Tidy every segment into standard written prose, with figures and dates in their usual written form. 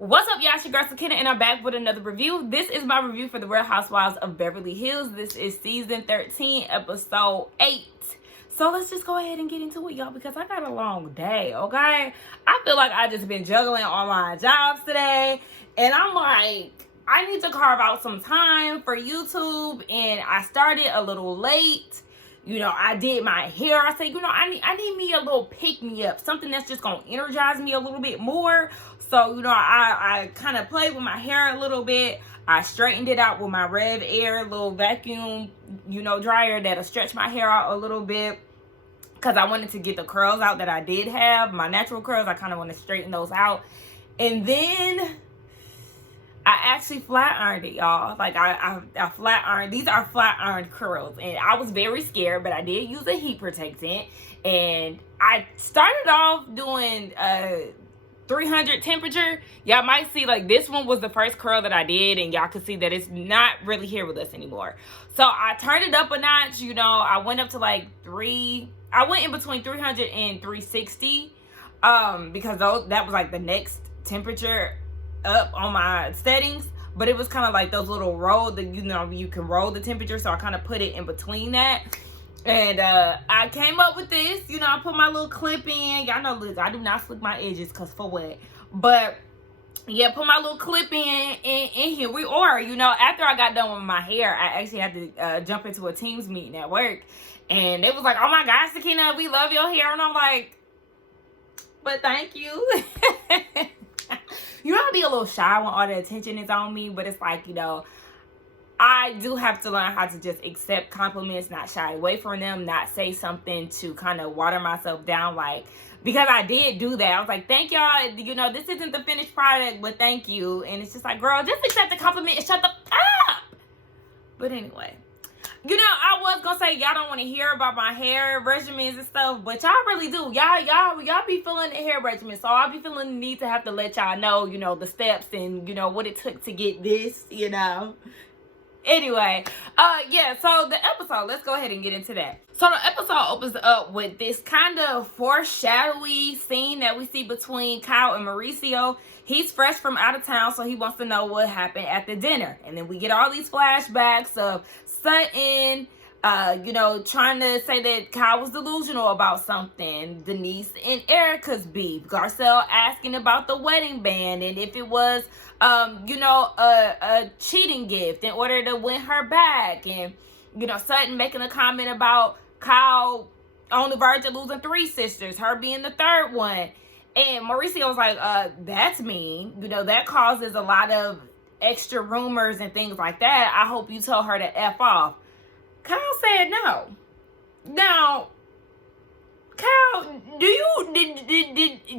What's up, y'all? It's your girl Sakina, and I'm back with another review. This is my review for the Real Housewives of Beverly Hills. This is season 13, episode 8. So let's just go ahead and get into it, y'all, because I got a long day, okay? I feel like I just been juggling all my jobs today, and I'm like, I need to carve out some time for YouTube, and I started a little late. You know, I did my hair. I said, you know, I need me a little pick-me-up, something that's just going to energize me a little bit more. So, you know, I kind of played with my hair a little bit. I straightened it out with my RHOBH little vacuum, you know, dryer that'll stretch my hair out a little bit. Because I wanted to get the curls out that I did have. My natural curls, I kind of want to straighten those out. And then I actually flat ironed it, y'all. Like, I flat ironed. These are flat ironed curls. And I was very scared, but I did use a heat protectant. And I started off doing 300 temperature. Y'all might see, like, this one was the first curl that I did. And y'all can see that it's not really here with us anymore. So I turned it up a notch. You know, I went up to, like, I went in between 300 and 360. Because that was, like, the next temperature up on my settings, but it was kind of like those little roll that, you know, you can roll the temperature, so I kind of put it in between that. And I came up with this, you know, I put my little clip in. Y'all know, look, I do not slick my edges, because for what? But yeah, put my little clip in here we are. You know, after I got done with my hair, I actually had to jump into a Teams meeting at work, and it was like, oh my gosh, Sakina, we love your hair. And I'm like, but thank you. You know, I'll be a little shy when all the attention is on me, but it's like, you know, I do have to learn how to just accept compliments, not shy away from them, not say something to kind of water myself down, like, because I did do that. I was like, thank y'all, you know, this isn't the finished product, but thank you. And it's just like, girl, just accept the compliment and shut the up. But anyway, you know, I was gonna say y'all don't want to hear about my hair regimens and stuff, but y'all really do. Y'all be feeling the hair regimen, so I'll be feeling the need to have to let y'all know, you know, the steps and, you know, what it took to get this, you know. Anyway, yeah, so the episode, let's go ahead and get into that. So the episode opens up with this kind of foreshadowy scene that we see between Kyle and Mauricio. He's fresh from out of town, so he wants to know what happened at the dinner. And then we get all these flashbacks of Sutton, you know, trying to say that Kyle was delusional about something. Denise and Erica's beef. Garcelle asking about the wedding band and if it was, you know, a cheating gift in order to win her back. And, you know, Sutton making a comment about Kyle on the verge of losing 3 sisters, her being the 3rd one. And Mauricio was like, that's mean. You know, that causes a lot of extra rumors and things like that. I hope you tell her to F off. Kyle said no. Now, Kyle, did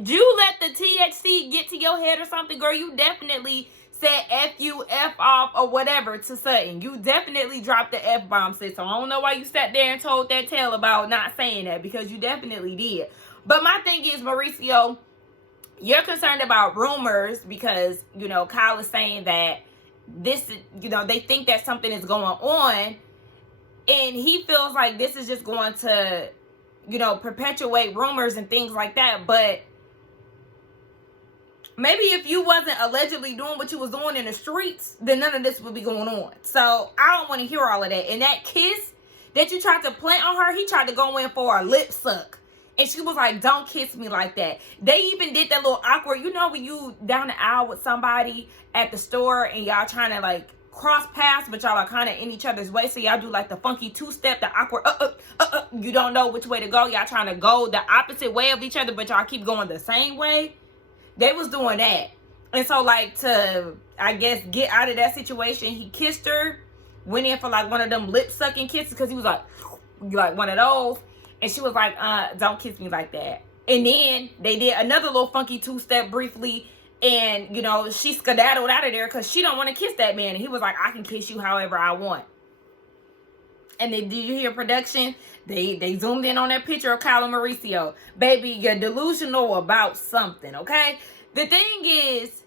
you let the THC get to your head or something? Girl, you definitely said F you, F off, or whatever to Sutton. You definitely dropped the F-bomb, sis. So I don't know why you sat there and told that tale about not saying that, because you definitely did. But my thing is, Mauricio, you're concerned about rumors because, you know, Kyle is saying that this, you know, they think that something is going on. And he feels like this is just going to, you know, perpetuate rumors and things like that. But maybe if you wasn't allegedly doing what you was doing in the streets, then none of this would be going on. So I don't want to hear all of that. And that kiss that you tried to plant on her, he tried to go in for a lip suck. And she was like, don't kiss me like that. They even did that little awkward, you know, when you down the aisle with somebody at the store and y'all trying to, like, cross paths, but y'all are kind of in each other's way. So y'all do, like, the funky 2-step, the awkward, you don't know which way to go. Y'all trying to go the opposite way of each other, but y'all keep going the same way. They was doing that. And so, like, to, I guess, get out of that situation, he kissed her, went in for, like, one of them lip-sucking kisses, because he was like one of those. And she was like, don't kiss me like that. And then they did another little funky 2-step briefly. And, you know, she skedaddled out of there because she don't want to kiss that man. And he was like, I can kiss you however I want. And then, did you hear production? They zoomed in on that picture of Kyle and Mauricio. Baby, you're delusional about something, okay? The thing is,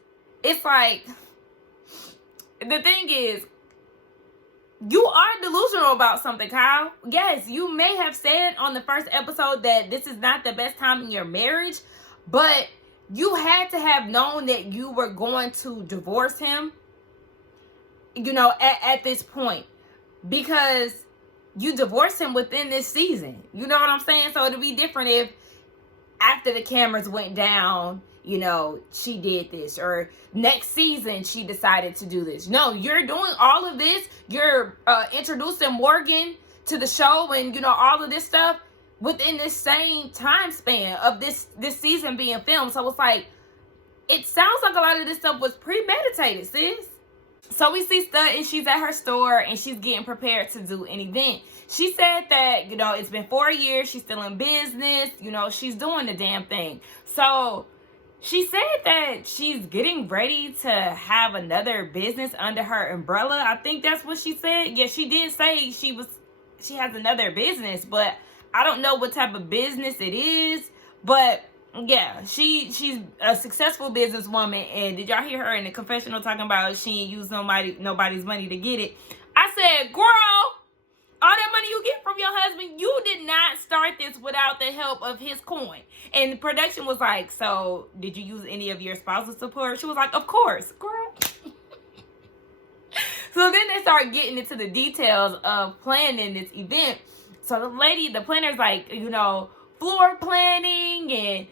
you are delusional about something, Kyle. Yes, you may have said on the first episode that this is not the best time in your marriage, but you had to have known that you were going to divorce him, at this point, because you divorced him within this season. You know what I'm saying? So it'd be different if after the cameras went down, she did this, or next season she decided to do this. No, you're doing all of this. You're introducing Morgan to the show and, all of this stuff within this same time span of this season being filmed. So it's like, it sounds like a lot of this stuff was premeditated, sis. So we see Stud, and she's at her store, and she's getting prepared to do an event. She said that, it's been 4 years. She's still in business. She's doing the damn thing. So she said that she's getting ready to have another business under her umbrella. I think that's what she said. Yeah, she did say she has another business, but I don't know what type of business it is. But yeah, she's a successful businesswoman. And did y'all hear her in the confessional talking about she ain't used nobody's money to get it? I said, girl, all that money you get from your husband, you did not start this without the help of his coin. And the production was like, so did you use any of your spouse's support? She was like, of course, girl. So then they start getting into the details of planning this event. So the planner's like, floor planning and,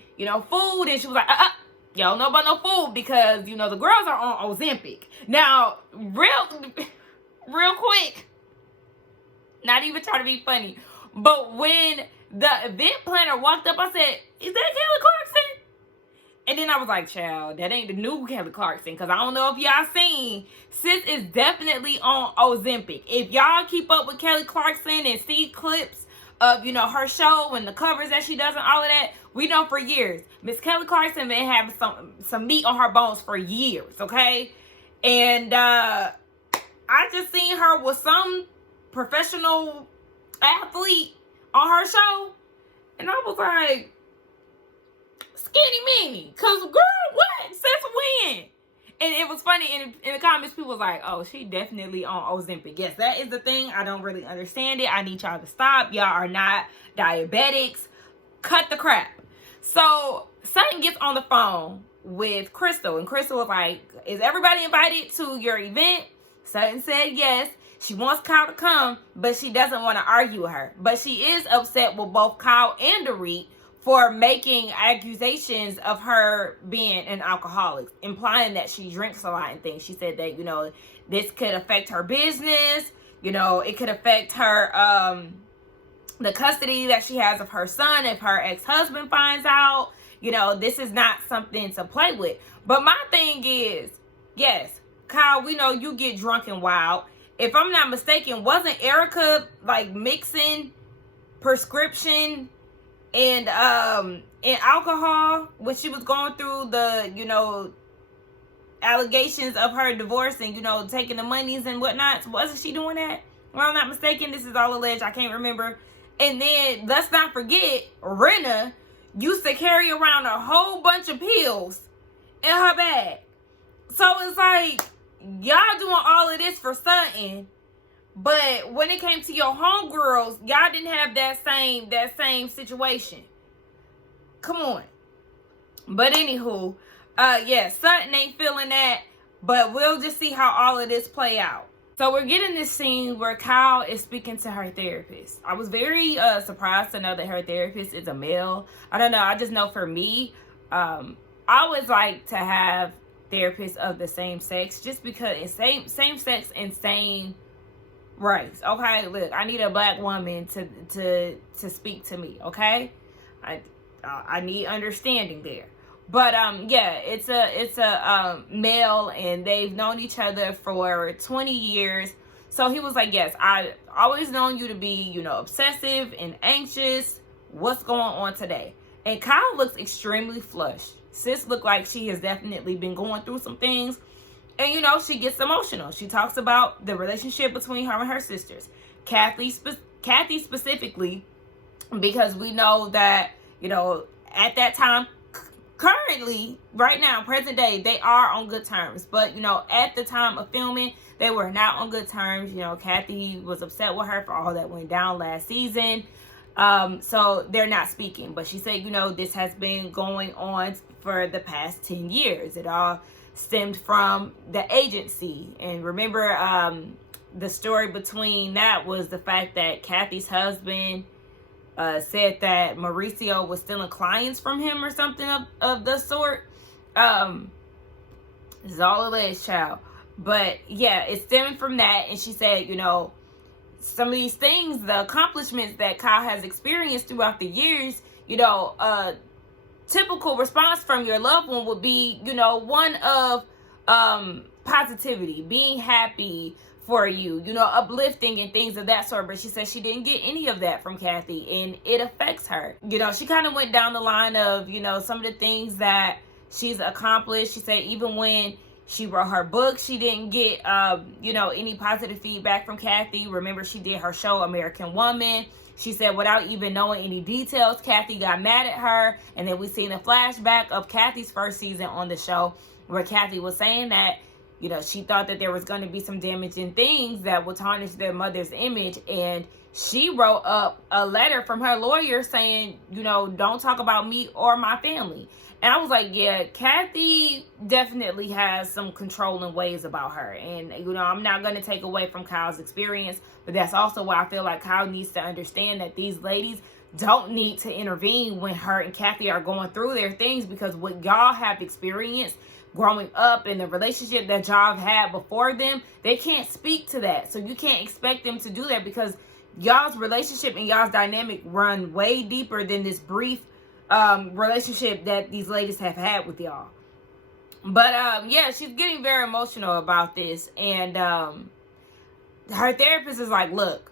food. And she was like, y'all know about no food because, the girls are on Ozempic. Now, real quick, not even trying to be funny, but when the event planner walked up, I said, is that Kelly Clarkson? And then I was like, child, that ain't the new Kelly Clarkson, because I don't know if y'all seen, sis is definitely on Ozempic. If y'all keep up with Kelly Clarkson and see clips of, her show and the covers that she does and all of that, we know for years, Miss Kelly Clarkson been having some meat on her bones for years, okay? And I just seen her with some professional athlete on her show, and I was like, skinny mini, cause girl, what? Since when? And it was funny in the comments, people was like, oh, she definitely on Ozempic. Yes, that is the thing. I don't really understand it. I need y'all to stop. Y'all are not diabetics. Cut the crap. So Sutton gets on the phone with Crystal, and Crystal was like, is everybody invited to your event? Sutton said yes. She wants Kyle to come, but she doesn't want to argue with her. But she is upset with both Kyle and Dorit for making accusations of her being an alcoholic, implying that she drinks a lot and things. She said that, this could affect her business. It could affect her, the custody that she has of her son if her ex-husband finds out. This is not something to play with. But my thing is, yes, Kyle, we know you get drunk and wild. If I'm not mistaken, wasn't Erica like mixing prescription and alcohol when she was going through the allegations of her divorce and taking the monies and whatnot? Wasn't she doing that? If I'm not mistaken, this is all alleged. I can't remember. And then let's not forget, Rena used to carry around a whole bunch of pills in her bag. So it's like, y'all doing all of this for something, but when it came to your homegirls, y'all didn't have that same situation. Come on. But anywho, Sutton ain't feeling that, but we'll just see how all of this play out. So we're getting this scene where Kyle is speaking to her therapist. I was very surprised to know that her therapist is a male. I don't know. I just know for me, I always like to have therapists of the same sex, just because it's same sex and same race. Okay, look, I need a black woman to speak to me. Okay, I need understanding there. But it's a male, and they've known each other for 20 years. So he was like, yes, I always known you to be, obsessive and anxious. What's going on today? And Kyle looks extremely flushed. Sis looked like she has definitely been going through some things. And, she gets emotional. She talks about the relationship between her and her sisters. Kathy specifically, because we know that, at that time, currently, right now, present day, they are on good terms. But, at the time of filming, they were not on good terms. Kathy was upset with her for all that went down last season. So they're not speaking. But she said, this has been going on for the past 10 years. It all stemmed from the agency. And remember, the story between that was the fact that Kathy's husband said that Mauricio was stealing clients from him or something of the sort. This is all alleged, child. But yeah, it's stemming from that. And she said, you know, some of these things, the accomplishments that Kyle has experienced throughout the years, you know, typical response from your loved one would be, you know, one of positivity, being happy for you, you know, uplifting and things of that sort. But she said she didn't get any of that from Kathy, and it affects her. You know, she kind of went down the line of, you know, some of the things that she's accomplished. She said even when she wrote her book, she didn't get, you know, any positive feedback from Kathy. Remember, she did her show, American Woman. She said without even knowing any details, Kathy got mad at her. And then we seen a flashback of Kathy's first season on the show where Kathy was saying that, you know, she thought that there was going to be some damaging things that would tarnish their mother's image. And she wrote up a letter from her lawyer saying, you know, don't talk about me or my family. And I was like, yeah, Kathy definitely has some controlling ways about her. And, you know, I'm not going to take away from Kyle's experience, but that's also why I feel like Kyle needs to understand that these ladies don't need to intervene when her and Kathy are going through their things, because what y'all have experienced growing up and the relationship that y'all have had before them, they can't speak to that. So you can't expect them to do that, because y'all's relationship and y'all's dynamic run way deeper than this brief relationship that these ladies have had with y'all. But yeah, she's getting very emotional about this, and her therapist is like, look,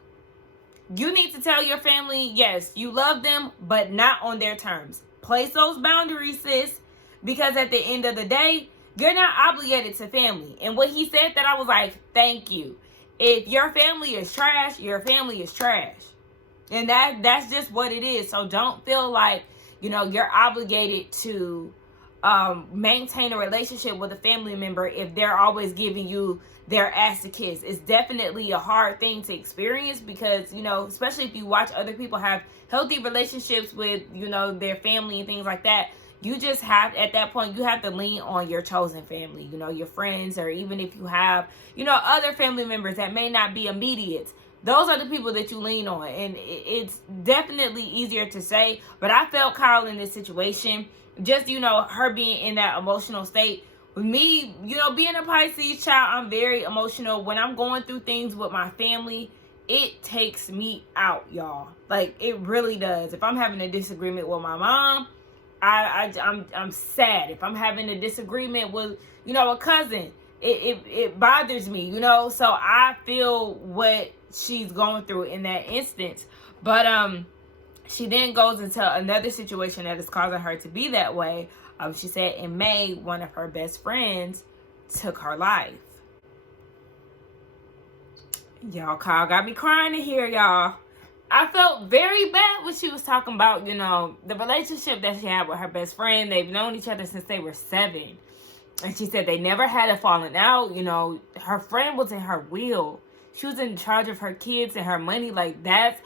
you need to tell your family, yes, you love them, but not on their terms. Place those boundaries, sis, because at the end of the day, you're not obligated to family. And when he said that, I was like, thank you. If your family is trash, your family is trash. And that's just what it is. So don't feel like, you know, you're obligated to maintain a relationship with a family member if they're always giving you their ass to kiss. It's definitely a hard thing to experience, because, you know, especially if you watch other people have healthy relationships with, you know, their family and things like that. You just have, at that point, you have to lean on your chosen family, you know, your friends, or even if you have, you know, other family members that may not be immediate. Those are the people that you lean on. And it's definitely easier to say, but I felt Kyle in this situation, just, you know, her being in that emotional state. With me, you know, being a Pisces child, I'm very emotional. When I'm going through things with my family, it takes me out, y'all. Like, it really does. If I'm having a disagreement with my mom, I'm sad. If I'm having a disagreement with, you know, a cousin, it bothers me, you know. So I feel what she's going through in that instance. But she then goes into another situation that is causing her to be that way. She said in May, one of her best friends took her life. Y'all, Kyle got me crying in here, y'all. I felt very bad when she was talking about, you know, the relationship that she had with her best friend. They've known each other since they were 7. And she said they never had a falling out. You know, her friend was in her will. She was in charge of her kids and her money. Like, that's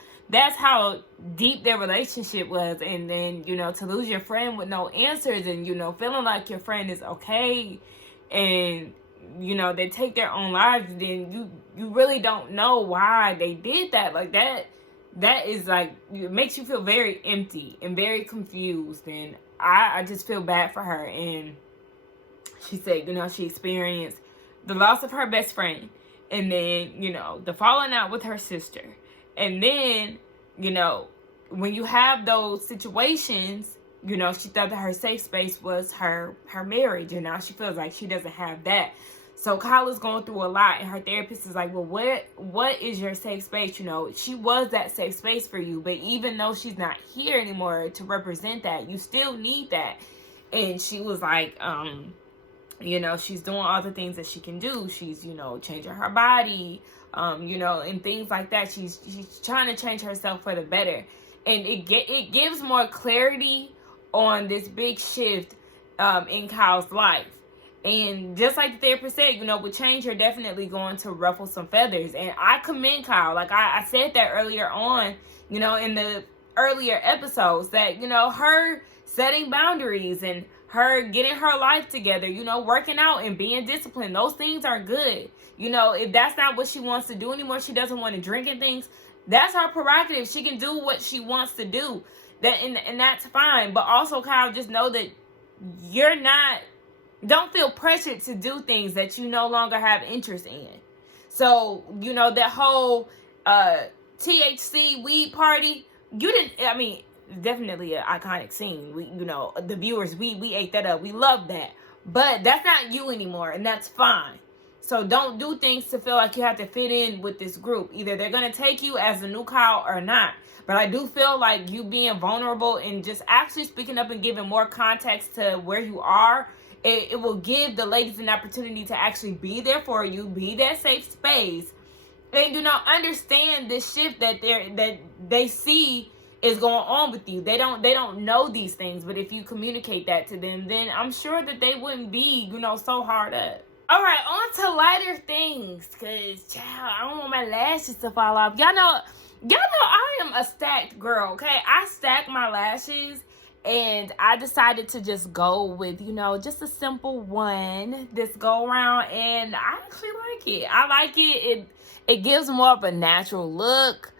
how deep their relationship was. And then, you know, to lose your friend with no answers and, you know, feeling like your friend is okay and, you know, they take their own lives, then you really don't know why they did that. Like, that is like, it makes you feel very empty and very confused. And I just feel bad for her. And she said, you know, she experienced the loss of her best friend, and then, you know, the falling out with her sister. And then, you know, when you have those situations, you know, she thought that her safe space was her marriage, and now she feels like she doesn't have that. So Kyla's going through a lot, and her therapist is like, well, what is your safe space? You know, she was that safe space for you, but even though she's not here anymore to represent that, you still need that. And she was like, you know, she's doing all the things that she can do. She's, you know, changing her body, you know, and things like that. She's trying to change herself for the better. And it gives more clarity on this big shift in Kyle's life. And just like the therapist said, you know, with change, you're definitely going to ruffle some feathers. And I commend Kyle. Like I said that earlier on, you know, in the earlier episodes, that, you know, her setting boundaries and her getting her life together, you know, working out and being disciplined. Those things are good. You know, if that's not what she wants to do anymore, she doesn't want to drink and things, that's her prerogative. She can do what she wants to do. And that's fine. But also, Kyle, just know that you're not, don't feel pressured to do things that you no longer have interest in. So, you know, that whole THC weed party, you didn't, I mean, definitely an iconic scene. We, you know, the viewers, we ate that up. We love that. But that's not you anymore, and that's fine. So don't do things to feel like you have to fit in with this group. Either they're going to take you as a new Kyle or not. But I do feel like you being vulnerable and just actually speaking up and giving more context to where you are, it will give the ladies an opportunity to actually be there for you, be that safe space, and, you know, understand this shift that they see is going on with you. They don't know these things, but if you communicate that to them, then I'm sure that they wouldn't be, you know, so hard up. All right, on to lighter things, because, child, I don't want my lashes to fall off. Y'all know I am a stacked girl, okay? I stack my lashes, and I decided to just go with, you know, just a simple one this go around, and I actually like it. I like it. It gives more of a natural look.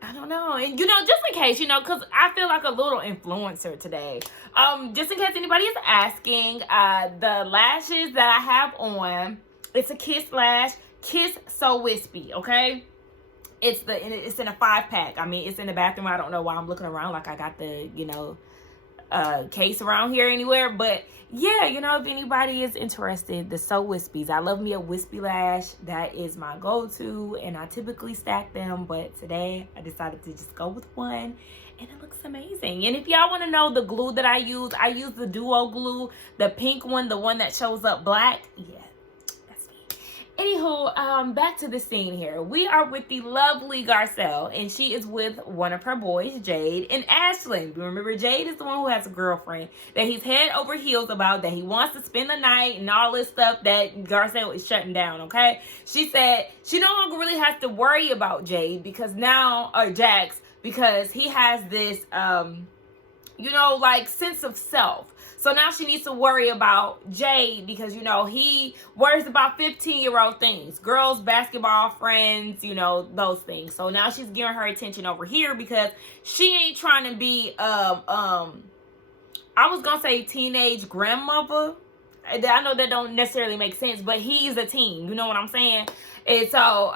I don't know. And, you know, just in case, you know, because I feel like a little influencer today. Just in case anybody is asking, the lashes that I have on, it's a Kiss lash. Kiss So Wispy, okay? It's in a 5-pack. I mean, it's in the bathroom. I don't know why I'm looking around like I got the, you know, case around here anywhere. But, yeah, you know, if anybody is interested, the So Wispies. I love me a wispy lash. That is my go-to, and I typically stack them. But today, I decided to just go with one, and it looks amazing. And if y'all want to know the glue that I use the Duo glue, the pink one, the one that shows up black. Yeah. Anywho, back to the scene here. We are with the lovely Garcelle, and she is with one of her boys, Jade, and Ashlyn. Remember, Jade is the one who has a girlfriend that he's head over heels about, that he wants to spend the night and all this stuff that Garcelle is shutting down, okay? She said she no longer really has to worry about Jade because now, or Jax, because he has this, you know, like sense of self. So now she needs to worry about Jade because, you know, he worries about 15-year-old things. Girls, basketball, friends, you know, those things. So now she's giving her attention over here because she ain't trying to be, I was going to say teenage grandmother. I know that don't necessarily make sense, but he's a teen. You know what I'm saying? And so,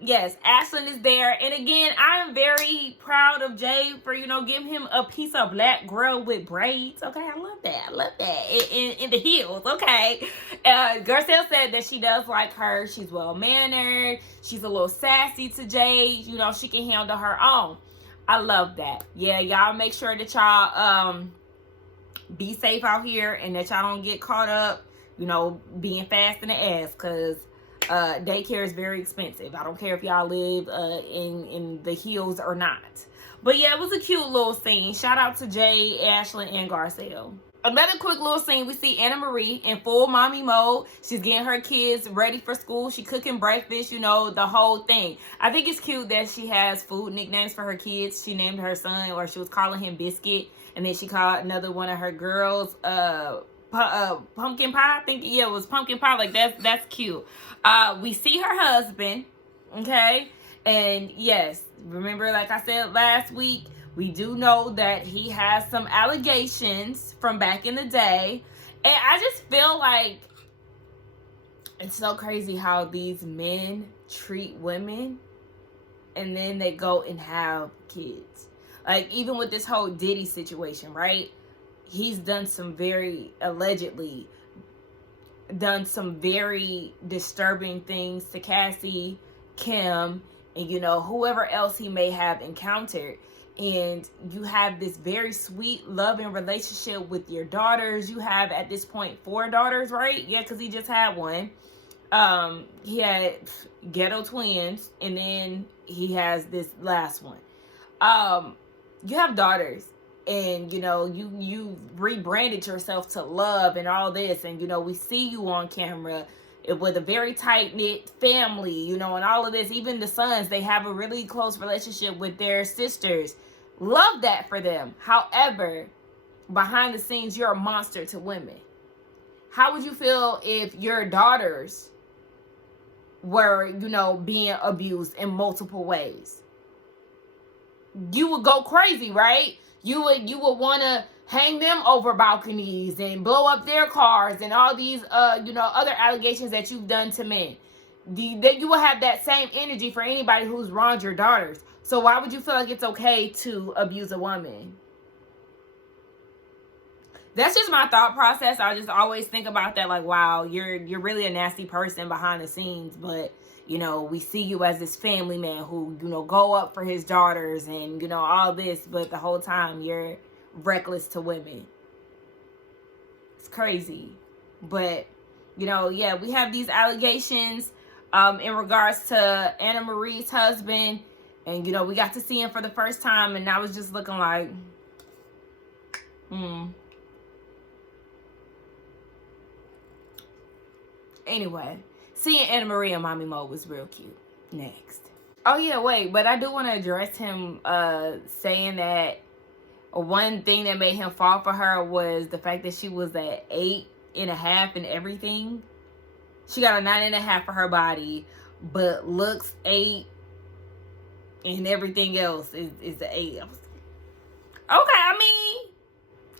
yes, Ashlyn is there. And again, I am very proud of Jade for, you know, giving him a piece of black girl with braids. Okay, I love that. I love that. In the heels, okay. Garcelle said that she does like her. She's well-mannered. She's a little sassy to Jade. You know, she can handle her own. I love that. Yeah, y'all make sure that y'all be safe out here and that y'all don't get caught up, you know, being fast in the ass, because daycare is very expensive. I don't care if y'all live in the hills or not. But yeah, it was a cute little scene. Shout out to Jay, Ashlyn, and Garcelle. Another quick little scene, we see Anna Marie in full mommy mode. She's getting her kids ready for school. She cooking breakfast, you know, the whole thing. I think it's cute that she has food nicknames for her kids. She named her son, or she was calling him Biscuit. And then she called another one of her girls pumpkin pie. I think, yeah, it was pumpkin pie. Like, that's cute. We see her husband, okay? And yes, remember, like I said last week, we do know that he has some allegations from back in the day. And I just feel like it's so crazy how these men treat women and then they go and have kids. Like, even with this whole Diddy situation, right? He's done some allegedly done some very disturbing things to Cassie, Kim, and, you know, whoever else he may have encountered. And you have this very sweet, loving relationship with your daughters. You have, at this point, 4 daughters, right? Yeah, because he just had one. He had ghetto twins, and then he has this last one. You have daughters, and, you know, you rebranded yourself to Love and all this, and, you know, we see you on camera with a very tight-knit family, you know, and all of this. Even the sons, they have a really close relationship with their sisters. Love that for them. However, behind the scenes, you're a monster to women. How would you feel if your daughters were, you know, being abused in multiple ways? You would go crazy, right? You would want to hang them over balconies and blow up their cars and all these, you know, other allegations that you've done to men. That you will have that same energy for anybody who's wronged your daughters. So why would you feel like it's okay to abuse a woman? That's just my thought process. I just always think about that, like, wow, you're really a nasty person behind the scenes, but you know, we see you as this family man who, you know, go up for his daughters and, you know, all this, but the whole time you're reckless to women. It's crazy. But, you know, yeah, we have these allegations in regards to Anna Marie's husband, and, you know, we got to see him for the first time, and I was just looking like, Anyway, seeing Anna Marie in mommy mode was real cute. Next. Oh, yeah, wait. But I do want to address him saying that one thing that made him fall for her was the fact that she was at 8.5 and everything. She got a 9.5 for her body, but looks 8 and everything else is an 8. Okay, I mean,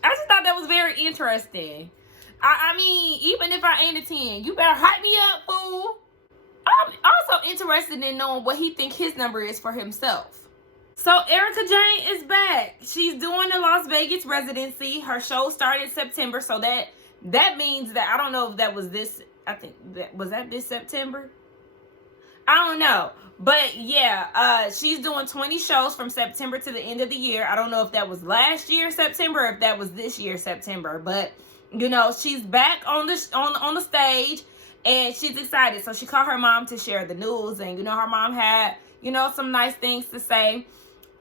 I just thought that was very interesting. I mean, even if I ain't a 10, you better hype me up, fool. I'm also interested in knowing what he think his number is for himself. So Erica Jane is back. She's doing the Las Vegas residency. Her show started September, so that means that, I don't know if that was this, I think that was that this September. I don't know, but yeah, she's doing 20 shows from September to the end of the year. I don't know if that was last year September, or if that was this year September, but you know, she's back on the stage, and she's excited. So she called her mom to share the news, and you know, her mom had, you know, some nice things to say.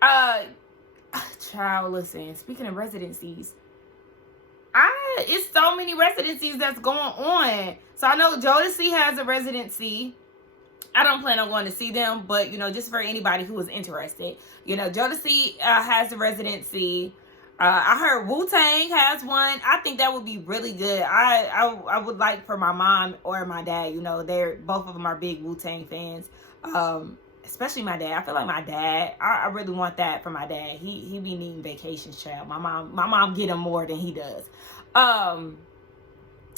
Child, listen, speaking of residencies, it's so many residencies that's going on. So I know Jodeci has a residency. I don't plan on going to see them, but you know, just for anybody who is interested, you know, Jodeci has a residency. I heard Wu-Tang has one. I think that would be really good. I would like for my mom or my dad, you know, both of them are big Wu-Tang fans. Especially my dad. I feel like my dad, I really want that for my dad. He be needing vacations, child. My mom get him more than he does.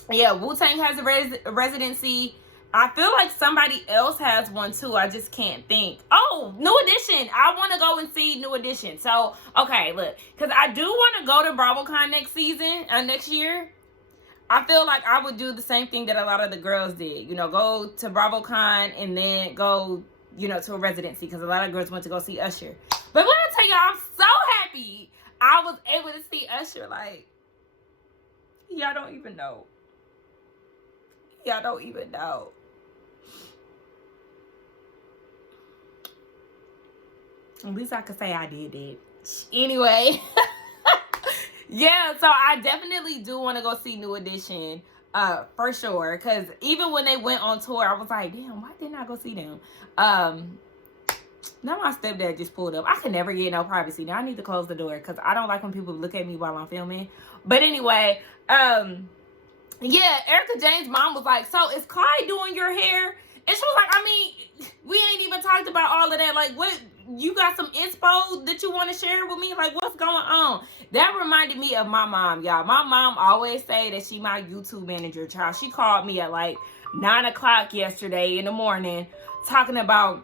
Yeah, Wu-Tang has a residency. I feel like somebody else has one too. I just can't think. Oh, New Edition. I want to go and see New Edition. So, okay, look. Because I do want to go to BravoCon next year. I feel like I would do the same thing that a lot of the girls did. You know, go to BravoCon and then go, you know, to a residency. Because a lot of girls went to go see Usher. But when I tell y'all, I'm so happy I was able to see Usher. Like, y'all don't even know. Y'all don't even know. At least I could say I did it. Anyway. Yeah, so I definitely do want to go see New Edition. For sure. Because even when they went on tour, I was like, damn, why didn't I go see them? Now my stepdad just pulled up. I can never get no privacy. Now I need to close the door because I don't like when people look at me while I'm filming. But anyway, yeah, Erica Jane's mom was like, so is Clyde doing your hair? And she was like, I mean, we ain't even talked about all of that. Like, what, you got some inspo that you want to share with me? Like, what's going on? That reminded me of my mom, y'all. My mom always say that she my YouTube manager, child. She called me at like 9 o'clock yesterday in the morning talking about,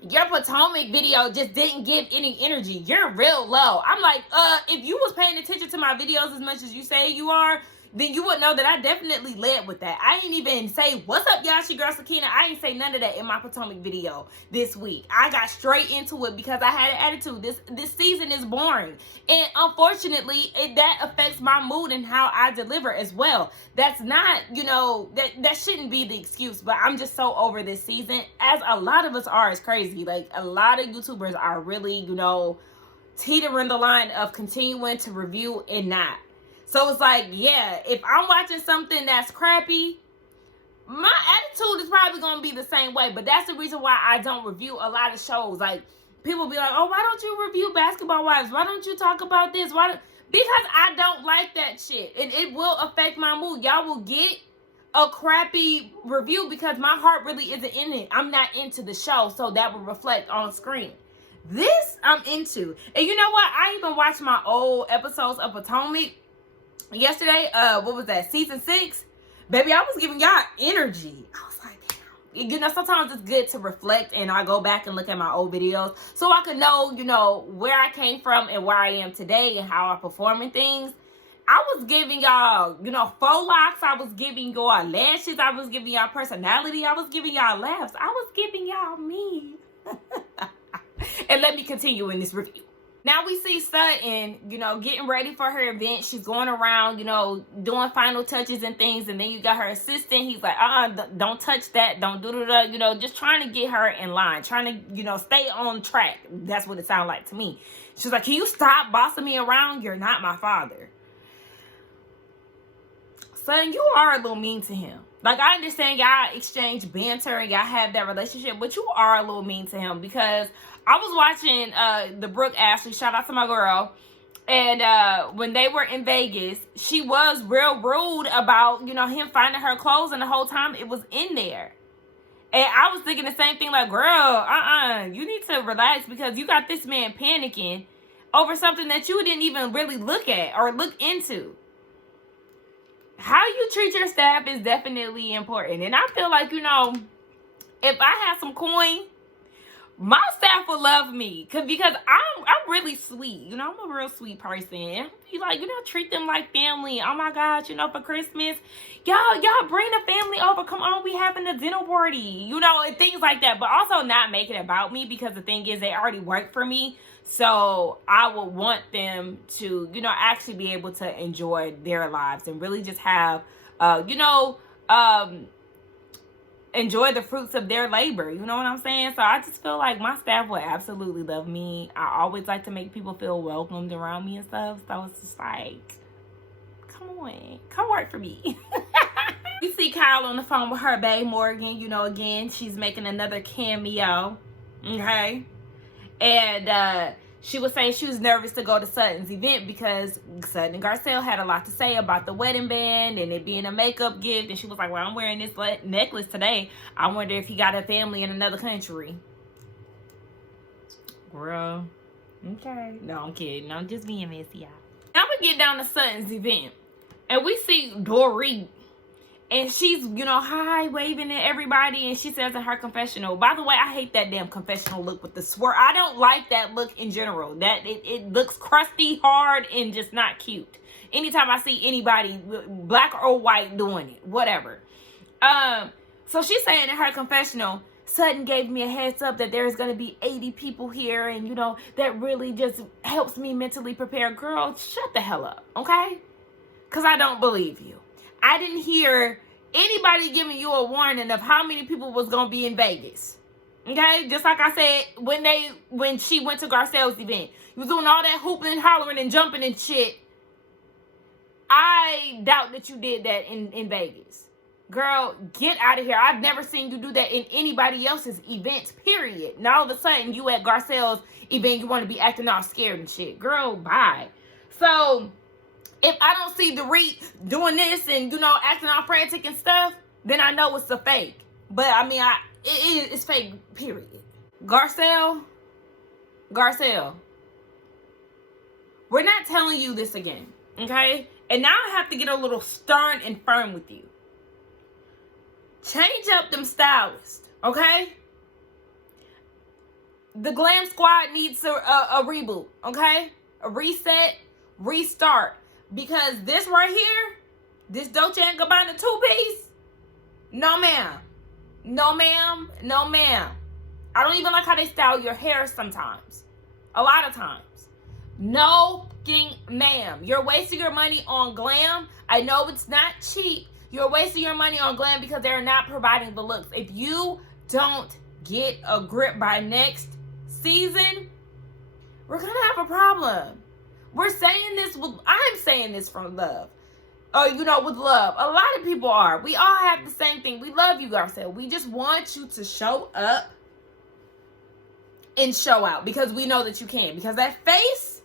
your Potomac video just didn't give any energy. You're real low. I'm like, if you was paying attention to my videos as much as you say you are, then you would know that I definitely led with that. I didn't even say, what's up, y'all? She girl Sakina. I ain't say none of that in my Potomac video this week. I got straight into it because I had an attitude. This season is boring. And unfortunately, that affects my mood and how I deliver as well. That's not, you know, that shouldn't be the excuse. But I'm just so over this season. As a lot of us are. It's crazy. Like, a lot of YouTubers are really, you know, teetering the line of continuing to review and not. So it's like, yeah, if I'm watching something that's crappy, my attitude is probably going to be the same way. But that's the reason why I don't review a lot of shows. Like, people be like, oh, why don't you review Basketball Wives? Why don't you talk about this? Because I don't like that shit. And it will affect my mood. Y'all will get a crappy review because my heart really isn't in it. I'm not into the show, so that will reflect on screen. This I'm into. And you know what? I even watched my old episodes of Potomac yesterday. What was that? Season 6. Baby, I was giving y'all energy. I was like, damn. You know, sometimes it's good to reflect, and I go back and look at my old videos so I can know, you know, where I came from and where I am today and how I perform in things. I was giving y'all, you know, faux locks. I was giving y'all lashes. I was giving y'all personality. I was giving y'all laughs. I was giving y'all me. And let me continue in this review. Now we see Sutton, you know, getting ready for her event. She's going around, you know, doing final touches and things. And then you got her assistant. He's like, don't touch that. Don't do that. You know, just trying to get her in line. Trying to, you know, stay on track. That's what it sounded like to me. She's like, can you stop bossing me around? You're not my father. Son, you are a little mean to him. Like, I understand y'all exchange banter and y'all have that relationship, but you are a little mean to him because I was watching the Brooke Ashley, shout out to my girl, and when they were in Vegas, she was real rude about, you know, him finding her clothes, and the whole time it was in there. And I was thinking the same thing, like, girl, you need to relax because you got this man panicking over something that you didn't even really look at or look into. How you treat your staff is definitely important. And I feel like, you know, if I had some coin, my staff would love me. Because I'm really sweet. You know, I'm a real sweet person. You like, you know, treat them like family. Oh my gosh, you know, for Christmas, y'all bring the family over. Come on, we having a dinner party. You know, and things like that. But also not make it about me because the thing is they already work for me. So I would want them to, you know, actually be able to enjoy their lives and really just have, you know, enjoy the fruits of their labor. You know what I'm saying? So I just feel like my staff would absolutely love me. I always like to make people feel welcomed around me and stuff. So it's just like, come on, come work for me. You see Kyle on the phone with her bae Morgan. You know, again, she's making another cameo. Okay. And she was saying she was nervous to go to Sutton's event because Sutton and Garcelle had a lot to say about the wedding band and it being a makeup gift. And she was like, well, I'm wearing this necklace today. I wonder if he got a family in another country. Girl. Okay. No, I'm kidding. I'm just being messy, y'all. Now we get down to Sutton's event. And we see Dorit. And she's, you know, hi, waving at everybody. And she says in her confessional, by the way, I hate that damn confessional look with the swirl. I don't like that look in general. That it looks crusty, hard, and just not cute. Anytime I see anybody, black or white, doing it. Whatever. So she's saying in her confessional, Sutton gave me a heads up that there's going to be 80 people here. And, you know, that really just helps me mentally prepare. Girl, shut the hell up, okay? Because I don't believe you. I didn't hear anybody giving you a warning of how many people was going to be in Vegas. Okay? Just like I said, when she went to Garcelle's event. You was doing all that hooping and hollering and jumping and shit. I doubt that you did that in Vegas. Girl, get out of here. I've never seen you do that in anybody else's events, period. Now all of a sudden, you at Garcelle's event, you want to be acting all scared and shit. Girl, bye. So if I don't see Dorit doing this and, you know, acting all frantic and stuff, then I know it's a fake. But, I mean, it's fake, period. Garcelle, we're not telling you this again, okay? And now I have to get a little stern and firm with you. Change up them stylists, okay? The Glam Squad needs a reboot, okay? A reset, restart. Because this right here, this Dolce & Gabbana two-piece, no ma'am. No ma'am, no ma'am. I don't even like how they style your hair sometimes. A lot of times. No fucking ma'am. You're wasting your money on glam. I know it's not cheap. You're wasting your money on glam because they're not providing the looks. If you don't get a grip by next season, we're going to have a problem. We're saying this I'm saying this from love. You know, with love. A lot of people are. We all have the same thing. We love you, Garcelle. We just want you to show up and show out because we know that you can. Because that face,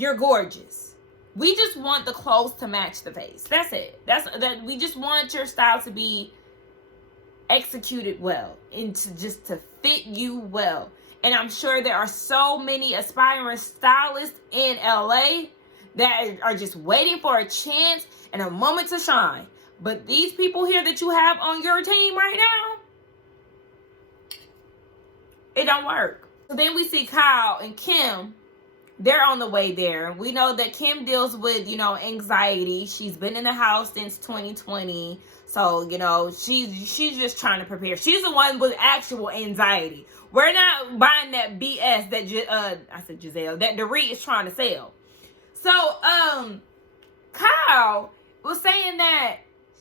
You're gorgeous. We just want the clothes to match the face. That's it. That we just want your style to be executed well and to fit you well. And I'm sure there are so many aspiring stylists in LA that are just waiting for a chance and a moment to shine. But these people here that you have on your team right now, it don't work. So then we see Kyle and Kim. They're on the way there. We know that Kim deals with, anxiety. She's been in the house since 2020. So, she's just trying to prepare. She's the one with actual anxiety. We're not buying that BS that Dorit is trying to sell. So, Kyle was saying that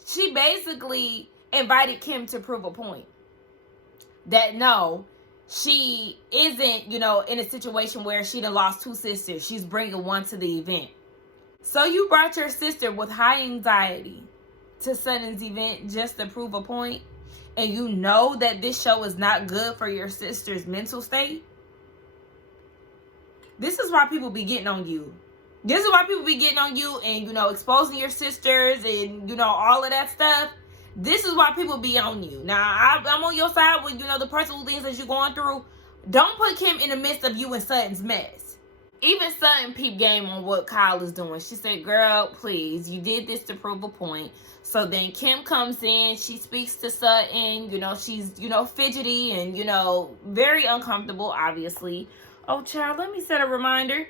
she basically invited Kim to prove a point. That no, she isn't, in a situation where she done lost two sisters. She's bringing one to the event. So you brought your sister with high anxiety to Sutton's event just to prove a point, and you know that this show is not good for your sister's mental state. This is why people be getting on you. This is why people be getting on you and, exposing your sisters and, all of that stuff. This is why people be on you. Now, I'm on your side with, the personal things that you're going through. Don't put Kim in the midst of you and Sutton's mess. Even Sutton peep game on what Kyle is doing. She said, girl, please, you did this to prove a point. So then Kim comes in. She speaks to Sutton. She's, fidgety and, very uncomfortable, obviously. Oh, child, let me set a reminder.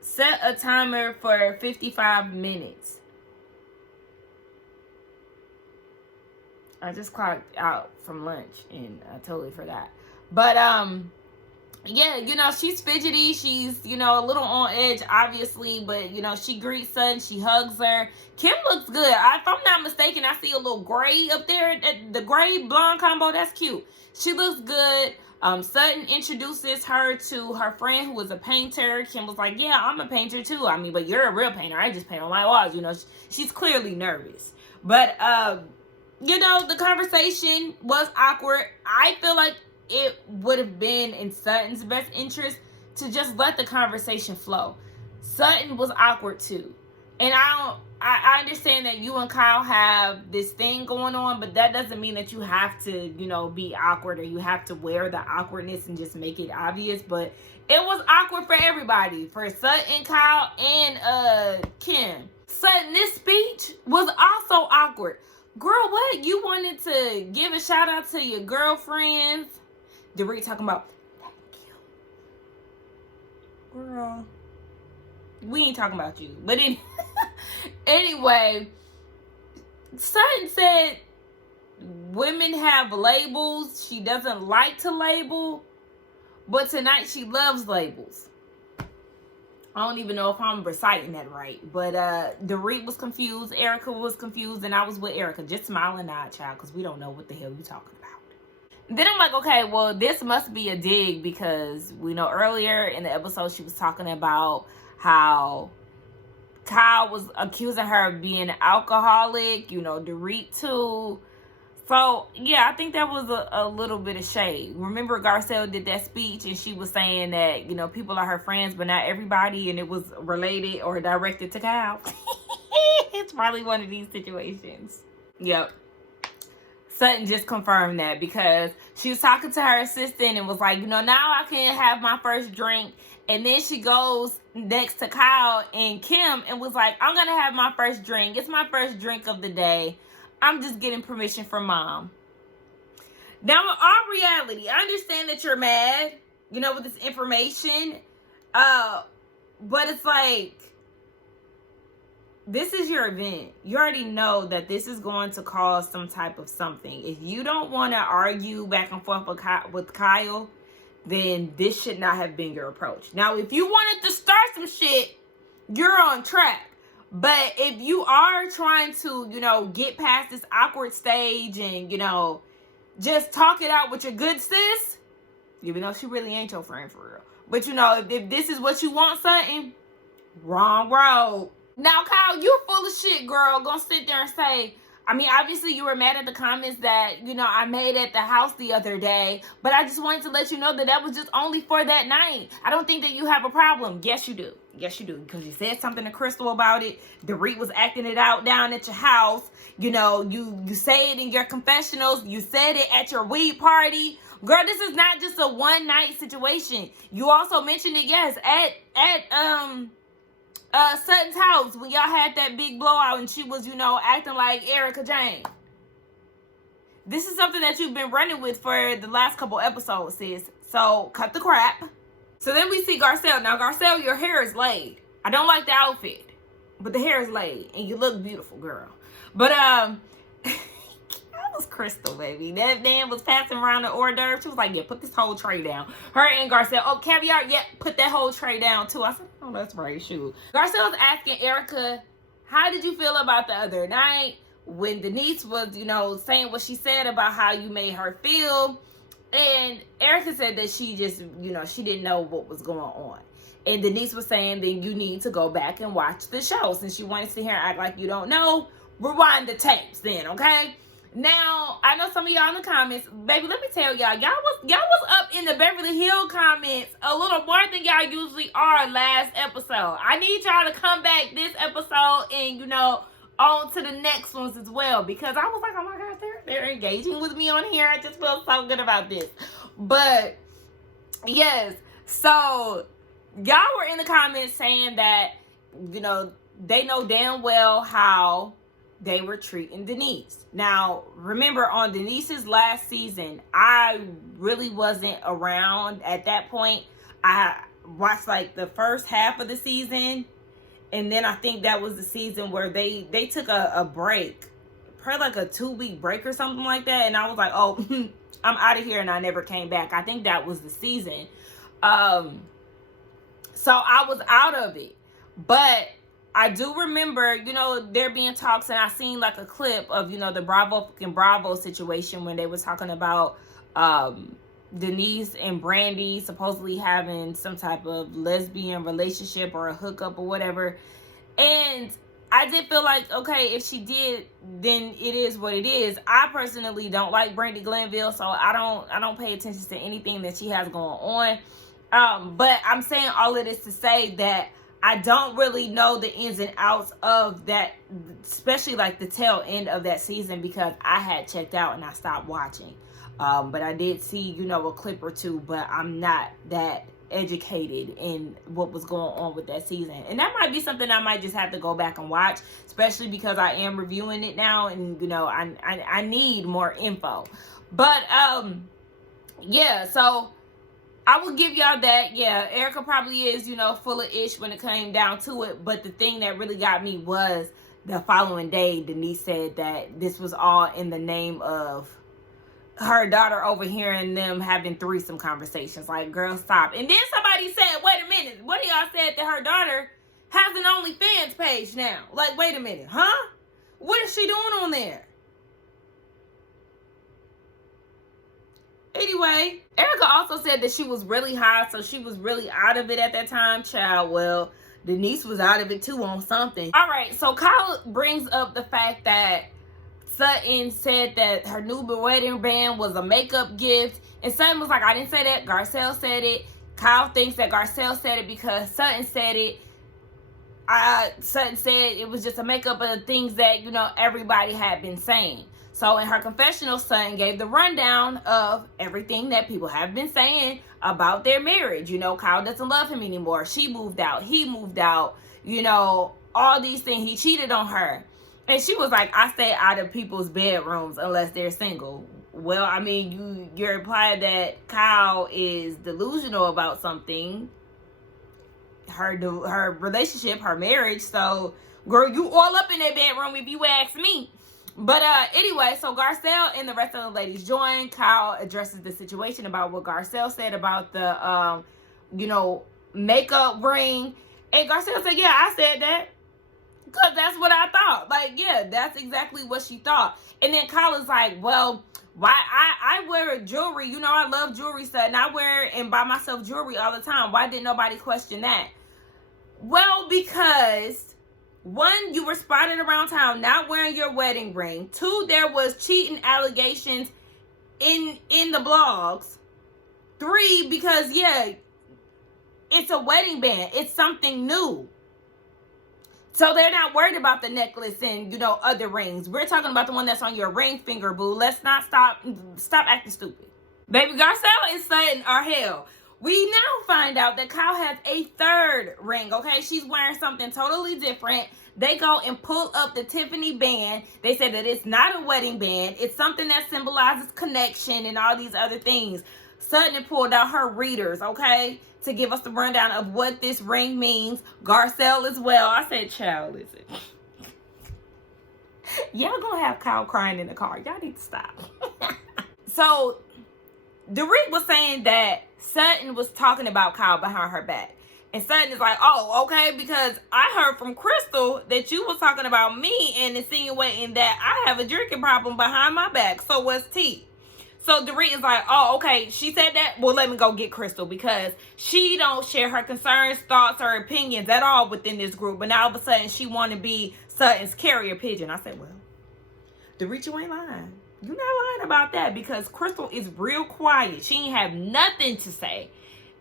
Set a timer for 55 minutes. I just clocked out from lunch and I totally forgot. But, yeah, she's fidgety. She's, a little on edge, obviously. But, she greets Sutton. She hugs her. Kim looks good. If I'm not mistaken, I see a little gray up there. The gray blonde combo. That's cute. She looks good. Sutton introduces her to her friend who is a painter. Kim was like, yeah, I'm a painter too. I mean, but you're a real painter. I just paint on my walls. She's clearly nervous. But, the conversation was awkward. I feel like it would have been in Sutton's best interest to just let the conversation flow. Sutton was awkward too. And I understand that you and Kyle have this thing going on, but that doesn't mean that you have to, be awkward or you have to wear the awkwardness and just make it obvious. But it was awkward for everybody, for Sutton, Kyle, and Kim. Sutton, this speech was also awkward. Girl, what? You wanted to give a shout out to your girlfriends? Dorit talking about, thank you. Girl, we ain't talking about you. But anyway, Sutton said women have labels. She doesn't like to label. But tonight she loves labels. I don't even know if I'm reciting that right. But Dorit was confused. Erica was confused. And I was with Erica. Just smile and nod, child. Because we don't know what the hell you're talking about. Then I'm like, okay, well, this must be a dig. Because we know earlier in the episode she was talking about how Kyle was accusing her of being an alcoholic. Dorit too. So, yeah, I think that was a little bit of shade. Remember, Garcelle did that speech and she was saying that, people are her friends, but not everybody. And it was related or directed to Kyle. It's probably one of these situations. Yep. Sutton just confirmed that because she was talking to her assistant and was like, now I can have my first drink. And then she goes next to Kyle and Kim and was like, I'm going to have my first drink. It's my first drink of the day. I'm just getting permission from mom. Now, in all reality, I understand that you're mad, with this information. But it's like, this is your event. You already know that this is going to cause some type of something. If you don't want to argue back and forth with Kyle, then this should not have been your approach. Now, if you wanted to start some shit, you're on track. But if you are trying to, get past this awkward stage and, just talk it out with your good sis, even though she really ain't your friend for real. But, if this is what you want, something, wrong road. Now, Kyle, you full of shit, girl. Gonna sit there and say, I mean, obviously you were mad at the comments that, you know, I made at the house the other day, but I just wanted to let you know that that was just only for that night. I don't think that you have a problem. Yes, you do. Yes, you do. Because you said something to Crystal about it. Dorit was acting it out down at your house. You know, you say it in your confessionals. You said it at your weed party. Girl, this is not just a one-night situation. You also mentioned it, yes, at Sutton's house when y'all had that big blowout and she was, you know, acting like Erica Jane. This is something that you've been running with for the last couple episodes, sis. So cut the crap. So then we see Garcelle. Now, Garcelle, your hair is laid. I don't like the outfit, but the hair is laid and you look beautiful, girl. But that was Crystal, baby. That man was passing around the hors d'oeuvre. She was like, yeah, put this whole tray down. Her and Garcelle, oh, caviar, yeah, put that whole tray down too. I said, oh, that's right, shoot. Garcelle was asking Erica, how did you feel about the other night when Denise was, you know, saying what she said about how you made her feel? And Erica said that she just, you know, she didn't know what was going on. And Denise was saying, then you need to go back and watch the show. Since you want to sit here and act like you don't know, rewind the tapes then, okay? Now, I know some of y'all in the comments, baby, let me tell y'all, y'all was up in the Beverly Hills comments a little more than y'all usually are last episode. I need y'all to come back this episode and, you know, on to the next ones as well, because I was like, oh my gosh, they're engaging with me on here. I just feel so good about this. But yes, so y'all were in the comments saying that, you know, they know damn well how they were treating Denise. Now, remember on Denise's last season, I really wasn't around at that point. I watched like the first half of the season, and then I think that was the season where they took a break, probably like a 2-week break or something like that, and I was like, oh, I'm out of here, and I never came back. I think that was the season. So I was out of it, but I do remember, you know, there being talks, and I seen like a clip of, you know, the Bravo situation when they were talking about Denise and Brandy supposedly having some type of lesbian relationship or a hookup or whatever. And I did feel like, okay, if she did, then it is what it is. I personally don't like Brandy Glanville, so I don't pay attention to anything that she has going on. But I'm saying all of this to say that I don't really know the ins and outs of that, especially like the tail end of that season, because I had checked out and I stopped watching. But I did see, you know, a clip or two, but I'm not that educated in what was going on with that season. And that might be something I might just have to go back and watch, especially because I am reviewing it now, and, you know, I need more info. But yeah, so I will give y'all that. Yeah, Erica probably is, you know, full of ish when it came down to it. But the thing that really got me was the following day, Denise said that this was all in the name of her daughter overhearing them having threesome conversations. Like, girl, stop. And then somebody said, wait a minute, what of y'all said that her daughter has an OnlyFans page now? Like, wait a minute, huh? What is she doing on there? Anyway, Erica also said that she was really high, so she was really out of it at that time. Child, well, Denise was out of it too on something. All right, so Kyle brings up the fact that Sutton said that her new wedding band was a makeup gift. And Sutton was like, I didn't say that. Garcelle said it. Kyle thinks that Garcelle said it because Sutton said it. Sutton said it was just a makeup of the things that, you know, everybody had been saying. So in her confessional, Sutton gave the rundown of everything that people have been saying about their marriage. You know, Kyle doesn't love him anymore. She moved out. He moved out. You know, all these things. He cheated on her. And she was like, I stay out of people's bedrooms unless they're single. Well, I mean, you're implying that Kyle is delusional about something. Her relationship, her marriage. So, girl, you all up in that bedroom if you ask me. But anyway, so Garcelle and the rest of the ladies join. Kyle addresses the situation about what Garcelle said about the, you know, makeup ring. And Garcelle said, yeah, I said that. Because that's what I thought. Like, yeah, that's exactly what she thought. And then Kyle is like, well, why I wear jewelry. You know, I love jewelry stuff. And I wear and buy myself jewelry all the time. Why didn't nobody question that? Well, because 1, you were spotted around town not wearing your wedding ring. 2, there was cheating allegations in the blogs. 3, because yeah, it's a wedding band. It's something new. So they're not worried about the necklace and, you know, other rings. We're talking about the one that's on your ring finger, boo. Let's not stop acting stupid. Baby Garcelle and Sutton are hell. We now find out that Kyle has a 3rd ring, okay? She's wearing something totally different. They go and pull up the Tiffany band. They say that it's not a wedding band. It's something that symbolizes connection and all these other things. Sutton pulled out her readers, okay, to give us the rundown of what this ring means. Garcelle as well. I said, child, listen. Y'all gonna have Kyle crying in the car. Y'all need to stop. So, Dorit was saying that Sutton was talking about Kyle behind her back. And Sutton is like, oh, okay, because I heard from Crystal that you was talking about me and insinuating that I have a drinking problem behind my back. So what's tea? So Dorit is like, oh, okay, she said that? Well, let me go get Crystal because she don't share her concerns, thoughts, or opinions at all within this group. But now all of a sudden she want to be Sutton's carrier pigeon. I said, well, Dorit, you ain't lying. You're not lying about that because Crystal is real quiet. She ain't have nothing to say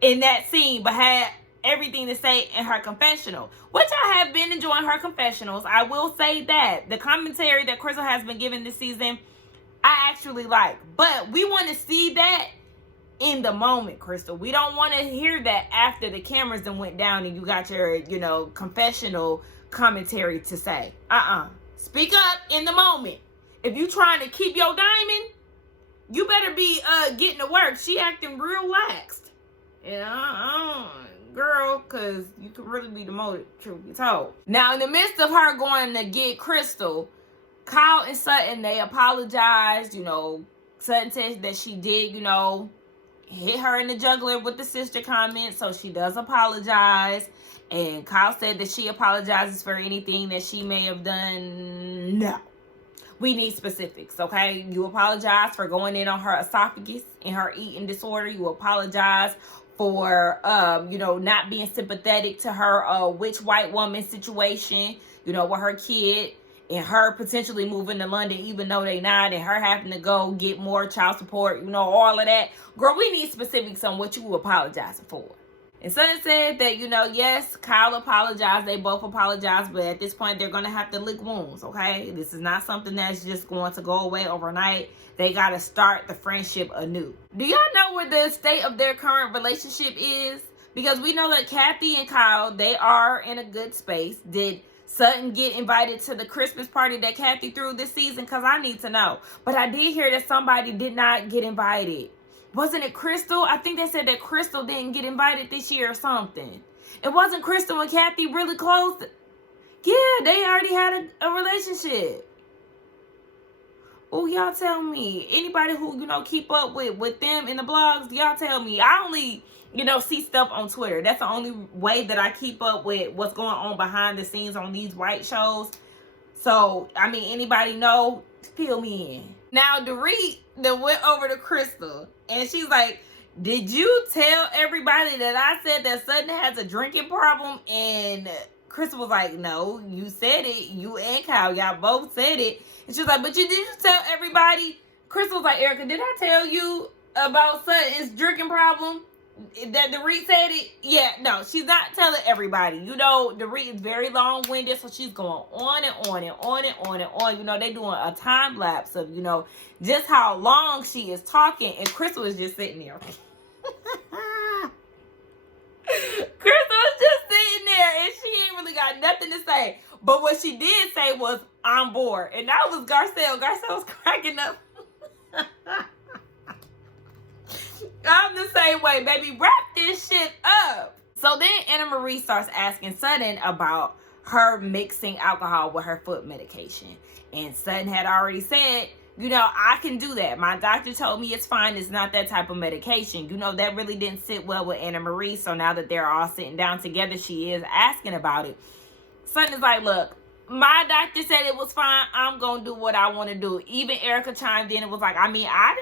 in that scene, but had everything to say in her confessional, which I have been enjoying her confessionals. I will say that the commentary that Crystal has been giving this season, I actually like, but we want to see that in the moment, Crystal. We don't want to hear that after the cameras done went down and you got your, you know, confessional commentary to say. Speak up in the moment. If you trying to keep your diamond, you better be getting to work. She acting real laxed. Yeah, girl, because you could really be demoted, truth be told. Now, in the midst of her going to get Crystal, Kyle and Sutton, they apologized. You know, Sutton said that she did, you know, hit her in the jugular with the sister comment, so she does apologize. And Kyle said that she apologizes for anything that she may have done. No. We need specifics, okay? You apologize for going in on her esophagus and her eating disorder. You apologize for, you know, not being sympathetic to her witch white woman situation, you know, with her kid and her potentially moving to London even though they not, and her having to go get more child support, you know, all of that. Girl, we need specifics on what you were apologizing for. And Sutton said that, you know, yes, Kyle apologized. They both apologized, but at this point, they're going to have to lick wounds, okay? This is not something that's just going to go away overnight. They got to start the friendship anew. Do y'all know where the state of their current relationship is? Because we know that Kathy and Kyle, they are in a good space. Did Sutton get invited to the Christmas party that Kathy threw this season? Because I need to know. But I did hear that somebody did not get invited. Wasn't it Crystal? I think they said that Crystal didn't get invited this year or something. It wasn't Crystal and Kathy really close. Yeah, they already had a relationship. Oh, y'all tell me. Anybody who, you know, keep up with them in the blogs, y'all tell me. I only, you know, see stuff on Twitter. That's the only way that I keep up with what's going on behind the scenes on these white shows. So, I mean, anybody know? Fill me in. Now, Dorit that went over to Crystal, and she's like, did you tell everybody that I said that Sutton has a drinking problem? And Crystal was like, no, you said it. You and Kyle, y'all both said it. And she was like, but you didn't tell everybody. Crystal was like, Erica, did I tell you about Sutton's drinking problem? That Dorit said it? Yeah, no, she's not telling everybody. You know, Dorit is very long-winded, so she's going on and on and on and on and on. You know, they're doing a time lapse of, you know, just how long she is talking, and Crystal is just sitting there. Crystal is just sitting there, and she ain't really got nothing to say. But what she did say was, I'm bored. And that was Garcelle. Garcelle was cracking up. I'm the same way, baby. Wrap this shit up. So then Anna Marie starts asking Sutton about her mixing alcohol with her foot medication. And Sutton had already said, you know, I can do that. My doctor told me it's fine. It's not that type of medication. You know, that really didn't sit well with Anna Marie. So now that they're all sitting down together, she is asking about it. Sutton is like, look, My doctor said it was fine. I'm gonna do what I want to do. Even Erica chimed in and was like, I mean, I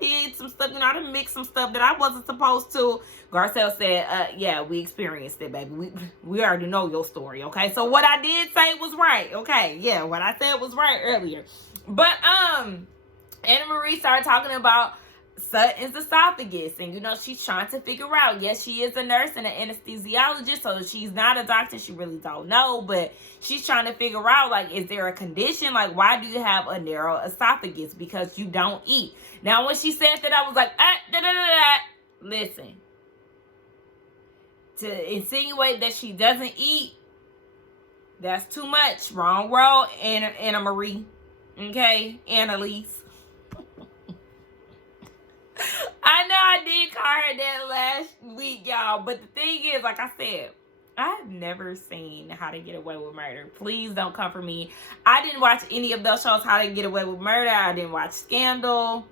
did some stuff, I done mixed some stuff that I wasn't supposed to. Garcelle said, yeah, we experienced it, baby. We already know your story, okay? So what I did say was right, okay? Yeah, what I said was right earlier. But Anna Marie started talking about Sutton's esophagus, and she's trying to figure out. Yes, she is a nurse and an anesthesiologist, so she's not a doctor. She really don't know, but she's trying to figure out, like, is there a condition? Like, why do you have a narrow esophagus? Because you don't eat. Now, when she said that, I was like, listen, to insinuate that she doesn't eat, that's too much. Wrong road, Anna Marie. Okay, Annalise. I know I did call her that last week, y'all. But the thing is, like I said, I've never seen How to Get Away with Murder. Please don't come for me. I didn't watch any of those shows, How to Get Away with Murder. I didn't watch Scandal.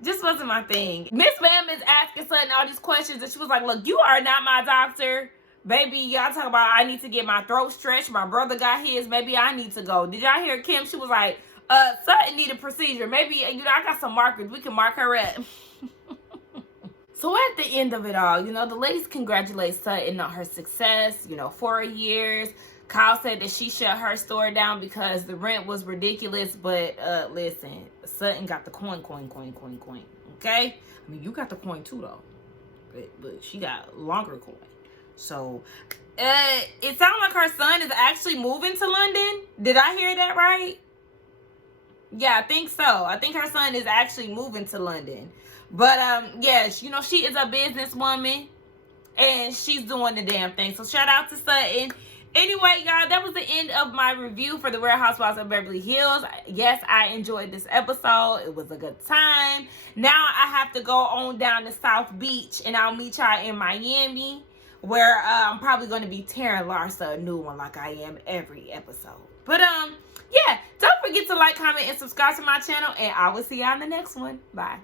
Just wasn't my thing. Miss Bam is asking Sutton all these questions, and she was like, look, you are not my doctor. Baby, y'all talk about I need to get my throat stretched. My brother got his. Maybe I need to go. Did y'all hear Kim? She was like, Sutton need a procedure. Maybe, I got some markers. We can mark her up. So at the end of it all, the ladies congratulate Sutton on her success, 4 years. Kyle said that she shut her store down because the rent was ridiculous. But listen, Sutton got the coin. Okay? I mean, you got the coin too, though. But she got longer coin. So it sounds like her son is actually moving to London. Did I hear that right? Yeah, I think so. I think her son is actually moving to London. But, yeah, she is a businesswoman, and she's doing the damn thing. So, shout out to Sutton. Anyway, y'all, that was the end of my review for the Real Housewives of Beverly Hills. Yes, I enjoyed this episode. It was a good time. Now, I have to go on down to South Beach, and I'll meet y'all in Miami, where I'm probably going to be tearing Larsa a new one like I am every episode. But, yeah, don't forget to like, comment, and subscribe to my channel, and I will see y'all in the next one. Bye.